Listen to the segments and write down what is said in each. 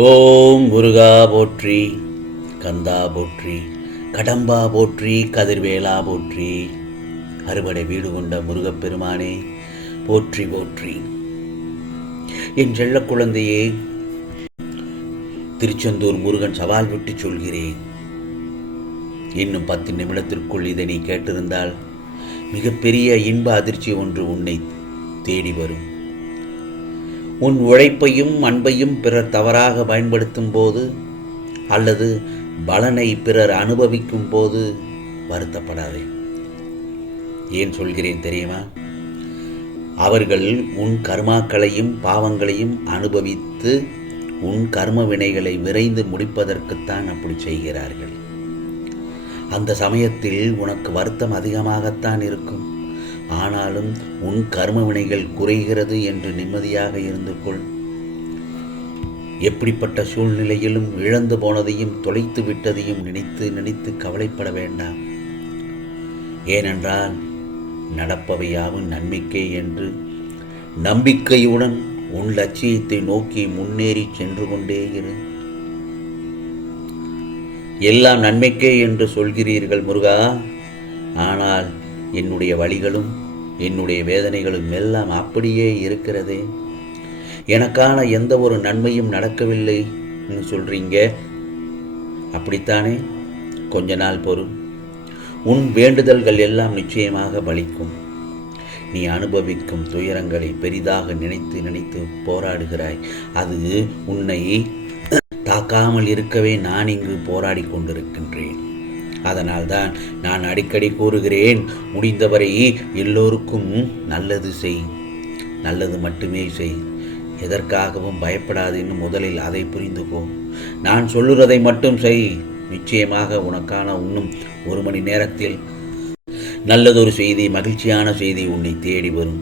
ஓம் முருகா போற்றி, கந்தா போற்றி, கடம்பா போற்றி, கதிர்வேலா போற்றி. அறுபடை வீடு கொண்ட முருகப்பெருமானே போற்றி போற்றி. என் செல்ல குழந்தையே, திருச்செந்தூர் முருகன் சவால் விட்டு சொல்கிறேன். இன்னும் 10 நிமிடத்திற்குள் இதை நீ கேட்டிருந்தால் மிகப்பெரிய இன்ப அதிர்ச்சி ஒன்று உன்னை தேடி வரும். உன் உழைப்பையும் அன்பையும் பிறர் தவறாக பயன்படுத்தும் போது அல்லது பலனை பிறர் அனுபவிக்கும் போது வருத்தப்படாதே. ஏன் சொல்கிறேன் தெரியுமா? அவர்கள் உன் கர்மாக்களையும் பாவங்களையும் அனுபவித்து உன் கர்ம வினைகளை விரைந்து முடிப்பதற்குத்தான் அப்படி செய்கிறார்கள். அந்த சமயத்தில் உனக்கு வருத்தம் அதிகமாகத்தான் இருக்கும். ஆனாலும் உன் கர்ம வினைகள் குறைகிறது என்று நிம்மதியாக இருந்து கொள். எப்படிப்பட்ட சூழ்நிலையிலும் இழந்து போனதையும் தொலைத்து விட்டதையும் நினைத்து நினைத்து கவலைப்பட வேண்டாம். ஏனென்றால் நடப்பவையாவும் நன்மைக்கே என்று நம்பிக்கையுடன் உன் லட்சியத்தை நோக்கி முன்னேறி சென்று கொண்டே இரு. எல்லாம் நன்மைக்கே என்று சொல்கிறீர்கள் முருகா, ஆனால் என்னுடைய வழிகளும் என்னுடைய வேதனைகளும் எல்லாம் அப்படியே இருக்கிறதே. எனக்கான எந்த ஒரு நன்மையும் நடக்கவில்லை சொல்றீங்க, அப்படித்தானே? கொஞ்ச நாள் பொறு. உன் வேண்டுதல்கள் எல்லாம் நிச்சயமாக பலிக்கும். நீ அனுபவிக்கும் துயரங்களை பெரிதாக நினைத்து நினைத்து போராடுகிறாய். அது உன்னை தாக்காமல் இருக்கவே நான் இங்கு போராடி கொண்டிருக்கின்றேன். அதனால்தான் நான் அடிக்கடி கூறுகிறேன், முடிந்தவரை எல்லோருக்கும் நல்லது செய், நல்லது மட்டுமே செய். எதற்காகவும் பயப்படாதுன்னு முதலில் அதை புரிந்து போ. நான் சொல்லுறதை மட்டும் செய். நிச்சயமாக உனக்கான இன்னும் 1 மணி நேரத்தில் நல்லதொரு செய்தி, மகிழ்ச்சியான செய்தி உன்னை தேடி வரும்.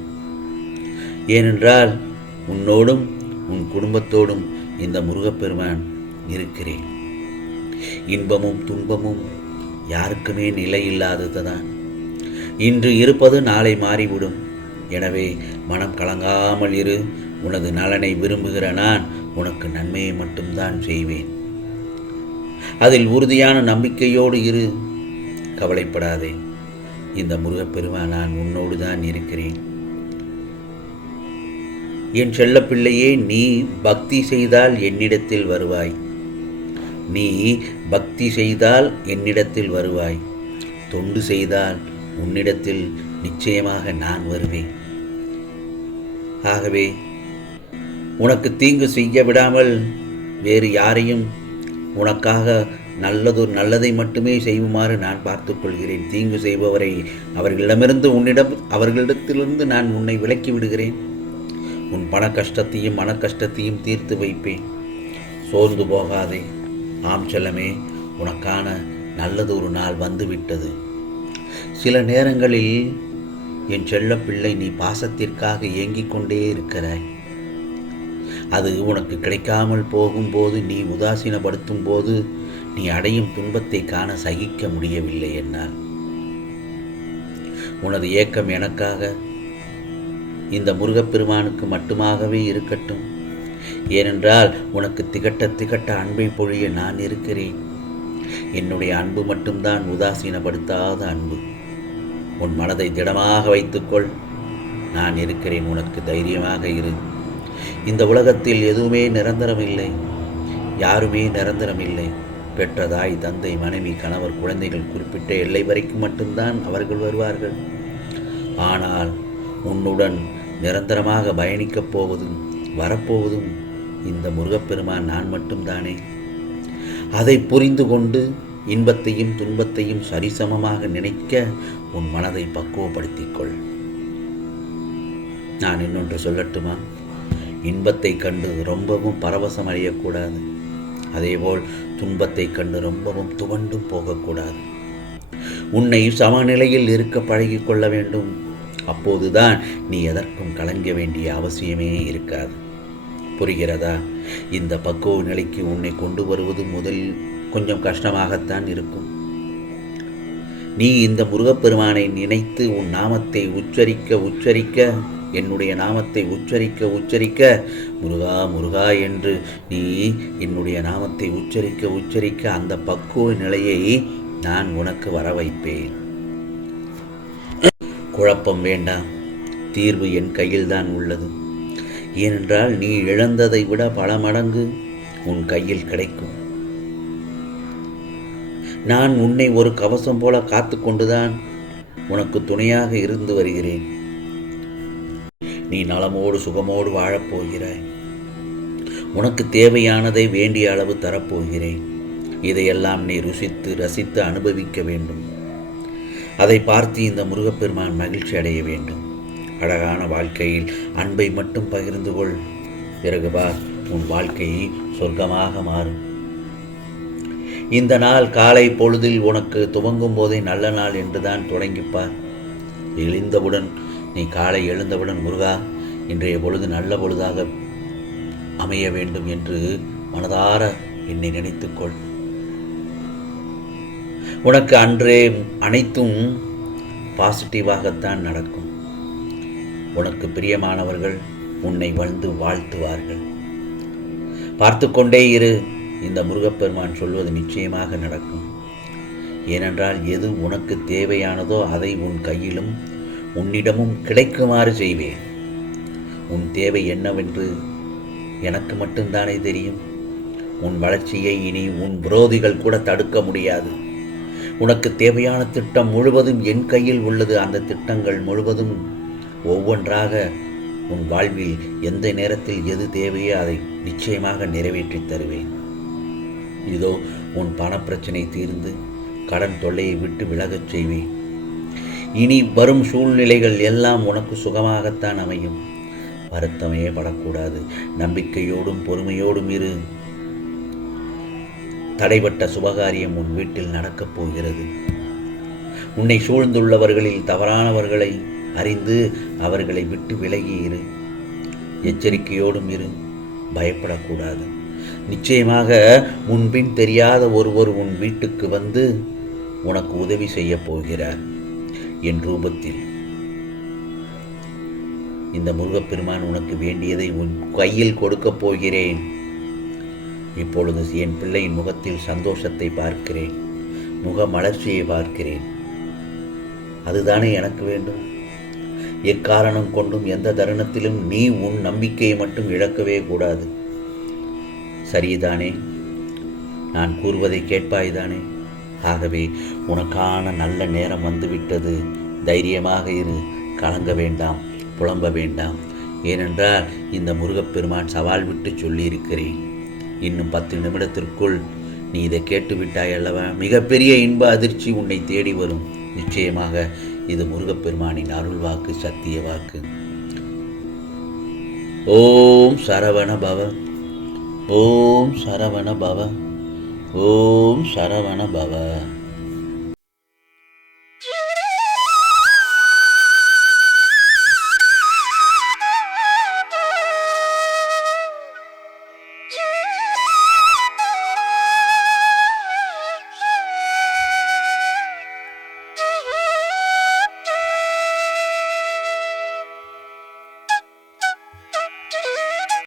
ஏனென்றால் உன்னோடும் உன் குடும்பத்தோடும் இந்த முருகப்பெருமான் இருக்கிறேன். இன்பமும் துன்பமும் யாருக்குமே நிலை இல்லாததுதான். இன்று இருப்பது நாளை மாறிவிடும். எனவே மனம் கலங்காமல் இரு. உனது நலனை விரும்புகிற நான் உனக்கு நன்மையை மட்டும்தான் செய்வேன். அதில் உறுதியான நம்பிக்கையோடு இரு. கவலைப்படாதே. இந்த முருகப்பெருமான் நான் உன்னோடு தான் இருக்கிறேன். என் செல்ல பிள்ளையே, நீ பக்தி செய்தால் என்னிடத்தில் வருவாய். நீ பக்தி செய்தால் என்னிடத்தில் வருவாய். தொண்டு செய்தால் உன்னிடத்தில் நிச்சயமாக நான் வருவேன். ஆகவே உனக்கு தீங்கு செய்ய விடாமல் வேறு யாரையும் உனக்காக நல்லதை மட்டுமே செய்யுமாறு நான் பார்த்துக் கொள்கிறேன். தீங்கு செய்பவரை அவர்களிடத்திலிருந்து நான் உன்னை விலக்கி விடுகிறேன். உன் பண கஷ்டத்தையும் மன கஷ்டத்தையும் தீர்த்து வைப்பேன். சோர்ந்து போகாதே. ஆம் செல்லமே, உனக்கான நல்லது ஒரு நாள் வந்துவிட்டது. சில நேரங்களில் என் செல்ல பிள்ளை, நீ பாசத்திற்காக ஏங்கிக் கொண்டே இருக்கிறாய். அது உனக்கு கிடைக்காமல் போகும்போது, நீ உதாசீனப்படுத்தும் போது நீ அடையும் துன்பத்தை காண சகிக்க முடியவில்லை என்னால். உனது ஏக்கம் எனக்காக, இந்த முருகப்பெருமானுக்கு மட்டுமாகவே இருக்கட்டும். ஏனென்றால் உனக்கு திகட்ட அன்பை பொழிய நான் இருக்கிறேன். என்னுடைய அன்பு மட்டும்தான் உதாசீனப்படுத்தாத அன்பு. உன் மனதை திடமாக வைத்துக்கொள். நான் இருக்கிறேன். உனக்கு தைரியமாக இரு. இந்த உலகத்தில் எதுவுமே நிரந்தரமில்லை. யாருமே நிரந்தரமில்லை. பெற்ற தாய், தந்தை, மனைவி, கணவர், குழந்தைகள் குறிப்பிட்ட எல்லை வரைக்கும் மட்டும்தான் அவர்கள் வருவார்கள். ஆனால் உன்னுடன் நிரந்தரமாக பயணிக்கப் போவதும் வரப்போவதும் இந்த முருகப்பெருமான் நான் மட்டும்தானே. அதை புரிந்து கொண்டு இன்பத்தையும் துன்பத்தையும் சரிசமமாக நினைக்க உன் மனதை பக்குவப்படுத்திக்கொள். நான் இன்னொன்று சொல்லட்டுமா? இன்பத்தை கண்டு ரொம்பவும் பரவசம் அடையக்கூடாது. அதேபோல் துன்பத்தை கண்டு ரொம்பவும் துவண்டும் போகக்கூடாது. உன்னை சமநிலையில் இருக்க பழகி கொள்ள வேண்டும். அப்போதுதான் நீ எதற்கும் கலங்க வேண்டிய அவசியமே இருக்காது. புரிகிறதா? இந்த பக்குவ நிலைக்கு உன்னை கொண்டு வருவது முதலில் கொஞ்சம் கஷ்டமாகத்தான் இருக்கும். நீ இந்த முருகப்பெருமானை நினைத்து உன் நாமத்தை உச்சரிக்க என்னுடைய நாமத்தை உச்சரிக்க உச்சரிக்க முருகா முருகா என்று நீ என்னுடைய நாமத்தை உச்சரிக்க உச்சரிக்க அந்த பக்குவ நிலையை நான் உனக்கு வர வைப்பேன். குழப்பம் வேண்டாம், தீர்வு என் கையில்தான் உள்ளது. ஏனென்றால் நீ இழந்ததை விட பல மடங்கு உன் கையில் கிடைக்கும். நான் உன்னை ஒரு கவசம் போல காத்து கொண்டுதான் உனக்கு துணையாக இருந்து வருகிறேன். நீ நலமோடு சுகமோடு வாழப்போகிறாய். உனக்கு தேவையானதை வேண்டிய அளவு தரப்போகிறேன். இதையெல்லாம் நீ ருசித்து ரசித்து அனுபவிக்க வேண்டும். அதை பார்த்து இந்த முருகப்பெருமான் மகிழ்ச்சி அடைய வேண்டும். அழகான வாழ்க்கையில் அன்பை மட்டும் பகிர்ந்து கொள். பிறகு பார், உன் வாழ்க்கை சொர்க்கமாக மாறும். இந்த நாள் காலை பொழுதில் உனக்கு துவங்கும் போதே நல்ல நாள் என்றுதான் தொடங்கிப்பார். நீ காலை எழுந்தவுடன் முருகா, இன்றைய பொழுது நல்ல பொழுதாக அமைய வேண்டும் என்று மனதார என்னை நினைத்துக்கொள். உனக்கு அன்றே அனைத்தும் பாசிட்டிவாகத்தான் நடக்கும். உனக்கு பிரியமானவர்கள் உன்னை வந்து வாழ்த்துவார்கள். பார்த்து கொண்டே இரு, இந்த முருகப்பெருமான் சொல்வது நிச்சயமாக நடக்கும். ஏனென்றால் எது உனக்கு தேவையானதோ அதை உன் கையிலும் உன்னிடமும் கிடைக்குமாறு செய்வேன். உன் தேவை என்னவென்று எனக்கு மட்டும்தானே தெரியும். உன் வளர்ச்சியை இனி உன் விரோதிகள் கூட தடுக்க முடியாது. உனக்கு தேவையான திட்டம் முழுவதும் என் கையில் உள்ளது. அந்த திட்டங்கள் முழுவதும் ஒவ்வொன்றாக உன் வாழ்வில் எந்த நேரத்தில் எது தேவையோ அதை நிச்சயமாக நிறைவேற்றி தருவேன். இதோ உன் பணப்பிரச்சனை தீர்ந்து கடன் தொல்லையை விட்டு விலகச் செய்வேன். இனி வரும் சூழ்நிலைகள் எல்லாம் உனக்கு சுகமாகத்தான் அமையும். வருத்தமே படக்கூடாது. நம்பிக்கையோடும் பொறுமையோடும் இரு. தடைபட்ட சுபகாரியம் உன் வீட்டில் நடக்கப் போகிறது. உன்னை சூழ்ந்துள்ளவர்களில் தவறானவர்களை அறிந்து அவர்களை விட்டு விலகி இரு. எச்சரிக்கையோடும் இரு. பயப்படக்கூடாது. நிச்சயமாக முன்பின் தெரியாத ஒருவர் உன் வீட்டுக்கு வந்து உனக்கு உதவி செய்ய போகிறார் என் ரூபத்தில். இந்த முருகப்பெருமான் உனக்கு வேண்டியதை உன் கையில் கொடுக்கப் போகிறேன். இப்பொழுது என் பிள்ளையின் முகத்தில் சந்தோஷத்தை பார்க்கிறேன், முக மலர்ச்சியை பார்க்கிறேன். அதுதானே எனக்கு வேண்டும். எக்காரணம் கொண்டும் எந்த தருணத்திலும் நீ உன் நம்பிக்கையை மட்டும் இழக்கவே கூடாது. சரிதானே? நான் கூறுவதை கேட்பாய்தானே? ஆகவே உனக்கான நல்ல நேரம் வந்துவிட்டது. தைரியமாக இரு. கலங்க வேண்டாம், புலம்ப வேண்டாம். ஏனென்றால் இந்த முருகப்பெருமான் சவால் விட்டு சொல்லியிருக்கிறேன். இன்னும் 10 நிமிடத்திற்குள் நீ இதை கேட்டுவிட்டாய் அல்லவா? மிகப்பெரிய இன்ப அதிர்ச்சி உன்னை தேடி வரும். நிச்சயமாக இது முருகப்பெருமானின் அருள் வாக்கு, சத்திய வாக்கு. ஓம் சரவண பவ, ஓம் சரவண பவ, ஓம் சரவண பவ.